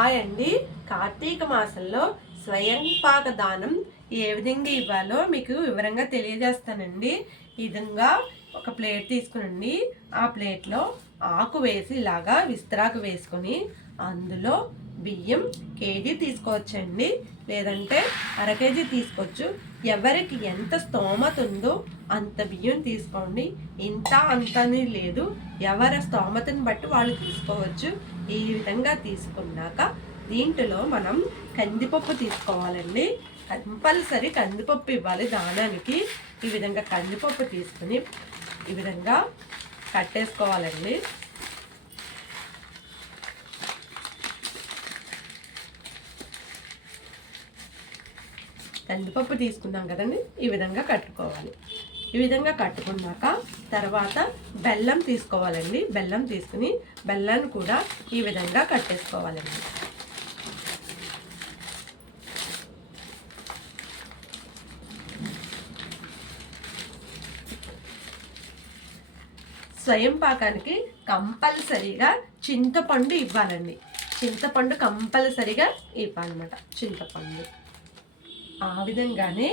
Hi అండి కార్తీక మాసంలో స్వయం పాక దానం ఏ విధంగా ఇవ్వాలో మీకు వివరంగా తెలియజేస్తానండి. ఈ విధంగా ఒక ప్లేట్ తీసుకునండి. ఆ ప్లేట్లో ఆకు వేసి ఇలాగా విస్తరాకు వేసుకొని అందులో బియ్యం కేజీ తీసుకోవచ్చండి. లేదంటే అర కేజీ తీసుకోవచ్చు. ఎవరికి ఎంత స్తోమత ఉందో అంత బియ్యం తీసుకోండి. ఇంత అంతని లేదు. ఎవరి స్తోమతని బట్టి వాళ్ళు తీసుకోవచ్చు. ఈ విధంగా తీసుకున్నాక దీంట్లో మనం కందిపప్పు తీసుకోవాలండి. కంపల్సరీ కందిపప్పు ఇవ్వాలి దానానికి. ఈ విధంగా కందిపప్పు తీసుకుని ఈ విధంగా కట్టేసుకోవాలండి. కందిపప్పు తీసుకున్నాం కదండి. ఈ విధంగా కట్టుకోవాలి. ఈ విధంగా కట్టుకున్నాక తర్వాత బెల్లం తీసుకోవాలండి. బెల్లం తీసుకుని బెల్లాన్ని కూడా ఈ విధంగా కట్టేసుకోవాలండి. స్వయం పాకానికి కంపల్సరీగా చింతపండు ఇవ్వాలండి. చింతపండు కంపల్సరీగా ఇవ్వాలన్నమాట. చింతపండు. ఆ విధంగానే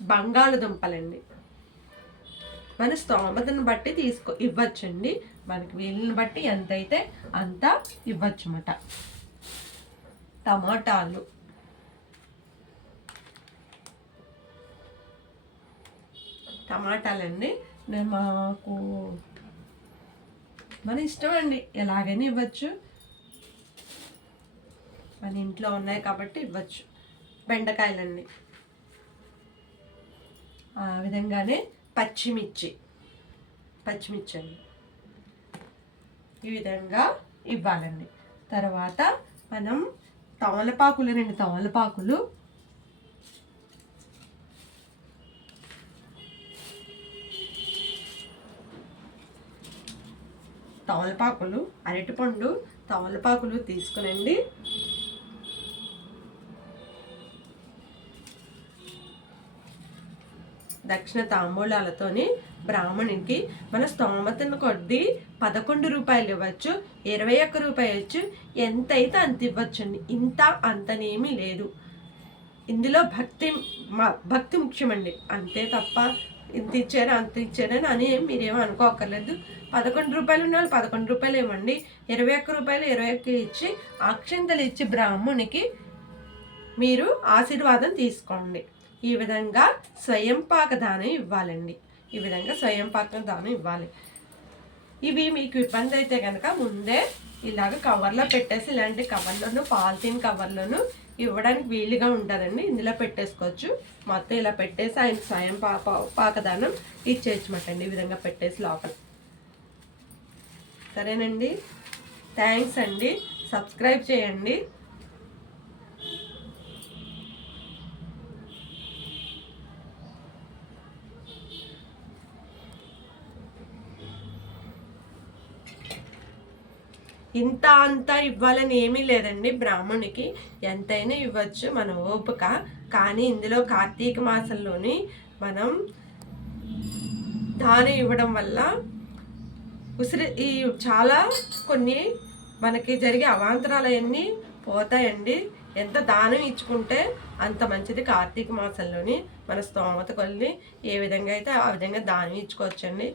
బంగాళదుంపలండి మన స్తోమతను బట్టి తీసుకో ఇవ్వచ్చండి. మనకి వీలుని బట్టి ఎంత అయితే అంత ఇవ్వచ్చు టమాటాలు. టమాటాలండి నేను మాకు మన ఇష్టం అండి. ఎలాగైనా ఇవ్వచ్చు. మన ఇంట్లో ఉన్నాయి కాబట్టి ఇవ్వచ్చు. బెండకాయలండి. ఆ విధంగానే పచ్చిమిర్చి. పచ్చిమిర్చి అండి ఈ విధంగా ఇవ్వాలండి. తర్వాత మనం తమలపాకులు రెండు తమలపాకులు తమలపాకులు అరటిపండు తమలపాకులు తీసుకునండి. దక్షిణ తాంబూలాలతోని బ్రాహ్మణునికి మన స్తోమతను కొద్దీ పదకొండు రూపాయలు ఇవ్వచ్చు ఇరవై ఒక్క రూపాయలు ఇవ్వచ్చు ఎంతైతే అంత ఇవ్వచ్చండి. ఇంత అంతనేమీ లేదు. ఇందులో భక్తి భక్తి ముఖ్యమండి. అంతే తప్ప ఇంత ఇచ్చారు అంత ఇచ్చారని అని మీరేమో అనుకోకర్లేదు పదకొండు రూపాయలు ఉన్న వాళ్ళు పదకొండు రూపాయలు ఇవ్వండి ఇరవై ఒక్క రూపాయలు ఇరవై ఒక్క ఇచ్చి అక్షింతలు ఇచ్చి బ్రాహ్మణునికి మీరు ఆశీర్వాదం తీసుకోండి. ఈ విధంగా స్వయం పాక దానం ఇవ్వాలండి. ఈ విధంగా స్వయం పాక దానం ఇవ్వాలి. ఇవి మీకు ఇబ్బంది అయితే కనుక ముందే ఇలాగ కవర్లో పెట్టేసి ఇలాంటి కవర్లోను పాలిథిన్ కవర్లోను ఇవ్వడానికి వీలుగా ఉంటుందండి. ఇందులో పెట్టేసుకోవచ్చు. మొత్తం ఇలా పెట్టేసి ఆయన స్వయం పాక పాకదానం ఇచ్చేయచ్చు ఈ విధంగా పెట్టేసి లోపల. సరేనండి. థ్యాంక్స్ అండి. సబ్స్క్రైబ్ చేయండి. ఇంత అంత ఇవ్వాలని ఏమీ లేదండి బ్రాహ్మణునికి. ఎంతైనా ఇవ్వచ్చు మన ఓపిక. కానీ ఇందులో కార్తీక మాసంలోని మనం దానం ఇవ్వడం వల్ల ఉసిరి ఈ చాలా కొన్ని మనకి జరిగే అవాంతరాలు అవన్నీ పోతాయండి. ఎంత దానం ఇచ్చుకుంటే అంత మంచిది కార్తీక మాసంలోని మన స్తోమత కొలిని ఏ విధంగా అయితే ఆ విధంగా దానం ఇచ్చుకోవచ్చండి.